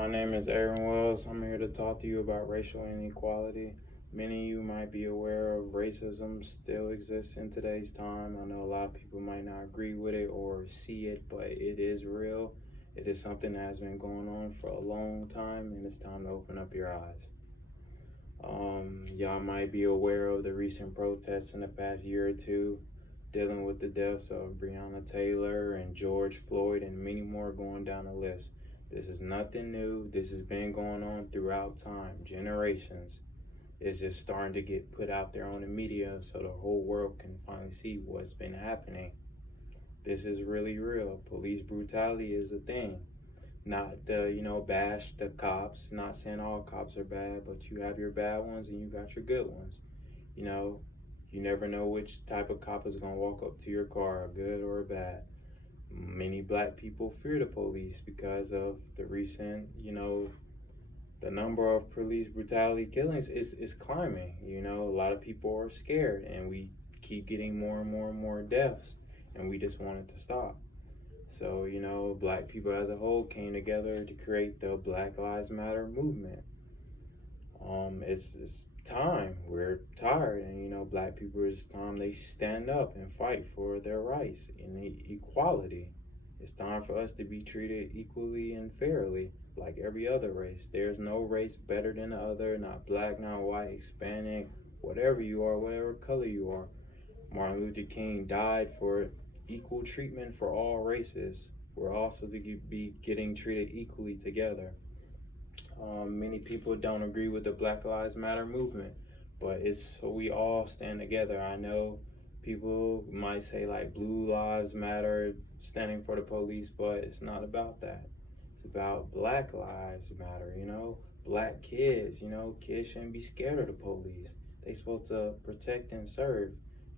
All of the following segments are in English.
My name is Aaron Wells. I'm here to talk to you about racial inequality. Many of you might be aware of racism still exists in today's time. I know a lot of people might not agree with it or see it, but it is real. It is something that has been going on for a long time, and it's time to open up your eyes. Y'all might be aware of the recent protests in the past year or two dealing with the deaths of Breonna Taylor and George Floyd and many more going down the list. This is nothing new. This has been going on throughout time, generations. It's just starting to get put out there on the media so the whole world can finally see what's been happening. This is really real. Police brutality is a thing. Not bash the cops. Not saying all cops are bad, but you have your bad ones and you got your good ones. You know, you never know which type of cop is gonna walk up to your car, a good or a bad. Many black people fear the police because of the recent, the number of police brutality killings is climbing. A lot of people are scared and we keep getting more and more and more deaths and we just want it to stop. So, black people as a whole came together to create the Black Lives Matter movement. It's time. We're tired, and black people, it's time they stand up and fight for their rights and equality. It's time for us to be treated equally and fairly, like every other race. There's no race better than the other, not black, not white, Hispanic, whatever you are, whatever color you are. Martin Luther King died for equal treatment for all races. We're also to be getting treated equally together. Many people don't agree with the Black Lives Matter movement, but it's so we all stand together. I know people might say like Blue Lives Matter, standing for the police, but it's not about that. It's about Black Lives Matter, black kids, kids shouldn't be scared of the police. They supposed to protect and serve.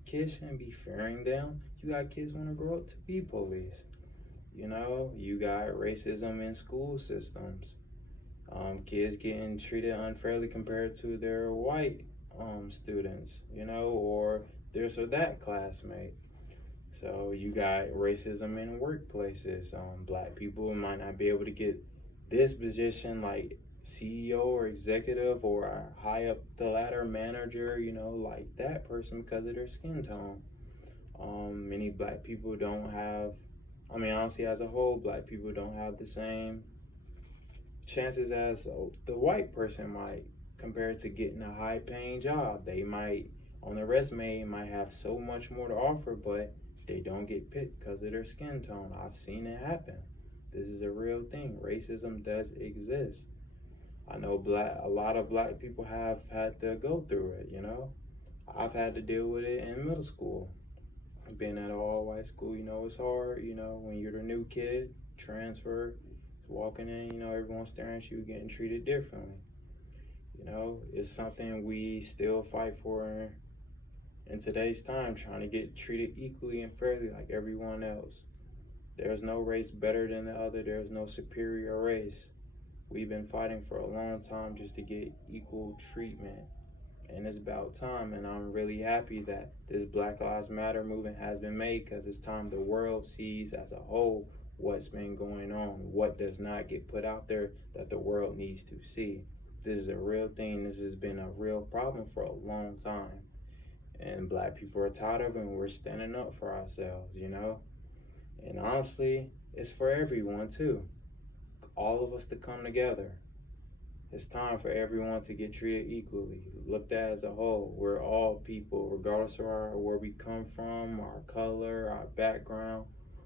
Kids shouldn't be fearing them. You got kids want to grow up to be police. You got racism in school systems. Kids getting treated unfairly compared to their white students, or this or that classmate. So you got racism in workplaces. Black people might not be able to get this position like CEO or executive or a high up the ladder manager, like that person because of their skin tone. Many black people don't have, honestly, as a whole, black people don't have the same chances as the white person might compared to getting a high paying job. They might, on their resume, might have so much more to offer, but they don't get picked because of their skin tone. I've seen it happen. This is a real thing. Racism does exist. I know a lot of black people have had to go through it, I've had to deal with it in middle school. Being at an all white school, it's hard, when you're the new kid, transfer, walking in, everyone's staring at you, getting treated differently. It's something we still fight for in today's time, trying to get treated equally and fairly like everyone else. There's no race better than the other, there's no superior race. We've been fighting for a long time just to get equal treatment. And it's about time, and I'm really happy that this Black Lives Matter movement has been made because it's time the world sees as a whole what's been going on, what does not get put out there that the world needs to see. This is a real thing. This has been a real problem for a long time. And black people are tired of it, and we're standing up for ourselves, And honestly, it's for everyone too. All of us to come together. It's time for everyone to get treated equally, looked at as a whole. We're all people, regardless of where we come from, our color, our background.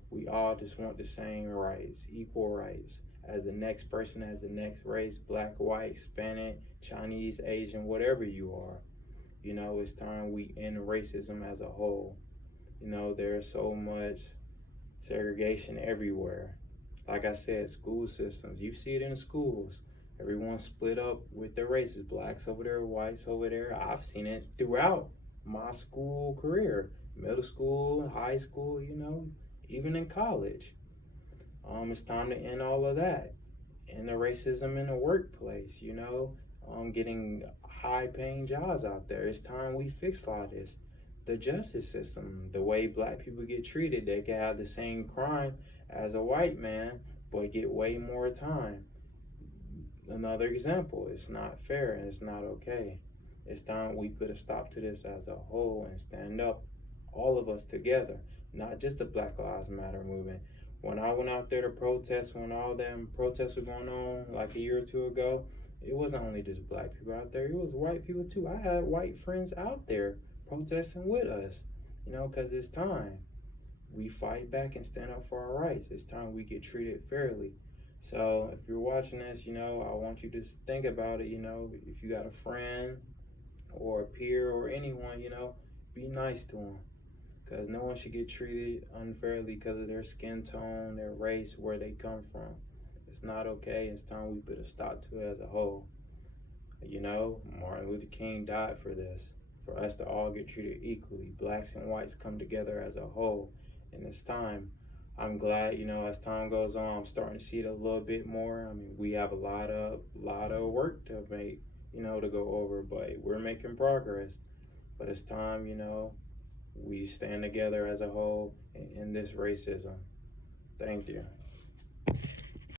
We all just want the same rights, equal rights, as the next person, as the next race, black, white, Hispanic, Chinese, Asian, whatever you are. It's time we end racism as a whole. There's so much segregation everywhere. Like I said, school systems, you see it in the schools. Everyone's split up with their races, blacks over there, whites over there. I've seen it throughout my school career, middle school, high school, even in college. It's time to end all of that. And the racism in the workplace, getting high paying jobs out there. It's time we fix all this. The justice system, the way black people get treated, they can have the same crime as a white man, but get way more time. another example. It's not fair and it's not okay. It's time we put a stop to this as a whole and stand up, all of us together, not just the Black Lives Matter movement. When I went out there to protest, when all them protests were going on like a year or two ago, it wasn't only just black people out there, it was white people too. I had white friends out there protesting with us, because it's time we fight back and stand up for our rights. It's time we get treated fairly. So if you're watching this, I want you to think about it. If you got a friend or a peer or anyone, be nice to them, because no one should get treated unfairly because of their skin tone, their race, where they come from. It's not okay. It's time we put a stop to it as a whole. Martin Luther King died for this, for us to all get treated equally. Blacks and whites come together as a whole, and it's time. I'm glad, as time goes on, I'm starting to see it a little bit more. I mean, we have a lot of work to make, to go over, but we're making progress. But it's time, we stand together as a whole in this racism. Thank you.